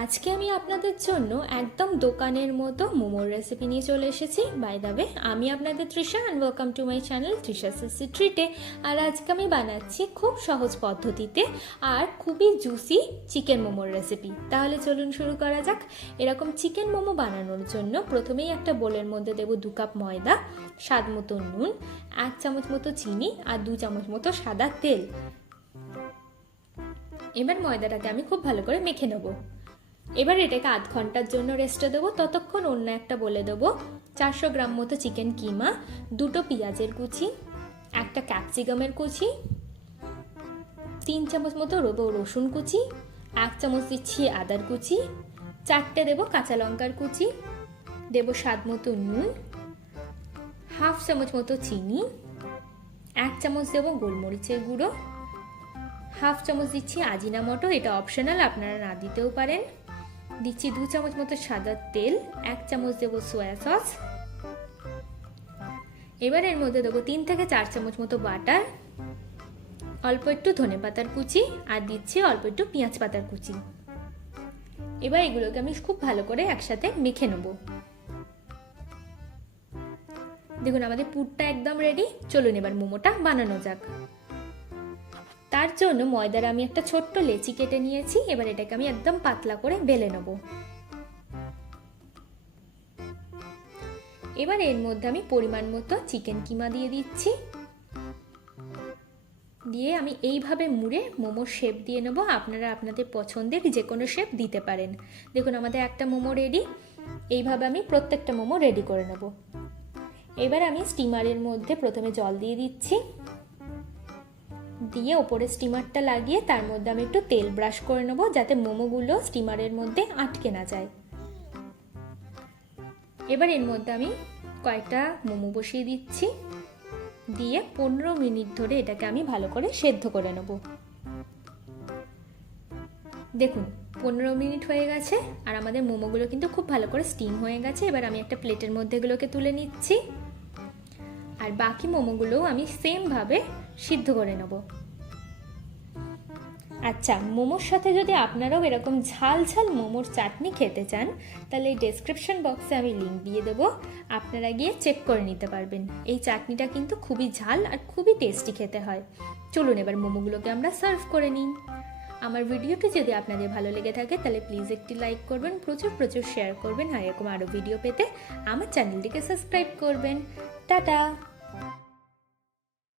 আজকে আমি আপনাদের জন্য একদম দোকানের মতো মোমোর রেসিপি নিয়ে চলে এসেছি। বাই দ্য ওয়ে, আমি আপনাদের Trisha and welcome to my channel Trisha সিসি ট্রিটে। আর আজকে আমি বানাচ্ছি খুব সহজ পদ্ধতিতে আর খুবই জুসি চিকেন মোমোর রেসিপি। তাহলে চলুন শুরু করা যাক। এরকম চিকেন মোমো বানানোর জন্য প্রথমেই একটা বোলের মধ্যে দেবো 2 কাপ ময়দা, স্বাদ মতো নুন, 1 চামচ মতো চিনি আর 2 চামচ মতো সাদা তেল। এবার ময়দাটাকে আমি খুব ভালো করে মেখে নেবো। এবার এটাকে আধ ঘন্টার জন্য রেস্টে দেবো। ততক্ষণ অন্য একটা বলে দেবো 400 গ্রাম মতো চিকেন কিমা, 2টো পেঁয়াজের কুচি, একটা ক্যাপসিকামের কুচি, 3 চামচ মতো রসুন কুচি, 1 চামচ দিচ্ছি আদার কুচি, 4টে দেবো কাঁচা লঙ্কার কুচি, দেবো স্বাদ মতো নুন, 1/2 চামচ মতো চিনি, 1 চামচ দেবো গোলমরিচের গুঁড়ো, 1/2 চামচ দিচ্ছি আজিনামোটো, এটা অপশনাল, আপনারা না দিতেও পারেন। দিচ্ছি 2 চামচ মতো সাদা তেল, 1 চামচ দেবো সয়া সস। এবার এর মধ্যে দেবো 3 থেকে 4 চামচ মতো বাটার, অল্প একটু ধনেপাতার কুচি আর দিচ্ছি অল্প একটু পেঁয়াজ পাতার কুচি। এবার এগুলোকে আমি খুব ভালো করে একসাথে মেখে নেব। দেখুন আমাদের পুরটা একদম রেডি। চলুন এবার মোমোটা বানানো যাক। তার জন্য ময়দার আমি একটা ছোট্ট লেচি কেটে নিয়েছি। এবার এটাকে আমি একদম পাতলা করে বেলে নেব। এবার এর মধ্যে আমি পরিমাণ মতো চিকেন কিমা দিয়ে দিচ্ছি। দিয়ে আমি এইভাবে মুড়ে মোমোর শেপ দিয়ে নেব। আপনারা আপনাদের পছন্দের যে কোনো শেপ দিতে পারেন। দেখুন আমাদের একটা মোমো রেডি। এইভাবে আমি প্রত্যেকটা মোমো রেডি করে নেব। এবার আমি স্টিমারের মধ্যে প্রথমে জল দিয়ে দিচ্ছি, দিয়ে ওপরে স্টিমারটা লাগিয়ে তার মধ্যে আমি একটু তেল ব্রাশ করে নেব, যাতে মোমোগুলো স্টিমারের মধ্যে আটকে না যায়। এবার এর মধ্যে আমি কয়েকটা মোমো বসিয়ে দিচ্ছি, দিয়ে 15 মিনিট ধরে এটাকে আমি ভালো করে সেদ্ধ করে নেব। দেখুন 15 মিনিট হয়ে গেছে আর আমাদের মোমোগুলো কিন্তু খুব ভালো করে স্টিম হয়ে গেছে। এবার আমি একটা প্লেটের মধ্যে এগুলোকে তুলে নিচ্ছি আর বাকি মোমোগুলোও আমি সেমভাবে সিদ্ধ করে নেব। আচ্ছা, মোমোর সাথে যদি আপনারাও এরকম ঝাল ঝাল মোমোর চাটনি খেতে চান, তাহলে এই ডেসক্রিপশন বক্সে আমি লিঙ্ক দিয়ে দেবো, আপনারা গিয়ে চেক করে নিতে পারবেন। এই চাটনিটা কিন্তু খুবই ঝাল আর খুবই টেস্টি খেতে হয়। চলুন এবার মোমোগুলোকে আমরা সার্ভ করে নিই। আমার ভিডিওটি যদি আপনাদের ভালো লেগে থাকে তাহলে প্লিজ একটি লাইক করবেন, প্রচুর প্রচুর শেয়ার করবেন আর এরকম আরও ভিডিও পেতে আমার চ্যানেলটিকে সাবস্ক্রাইব করবেন। টাটা।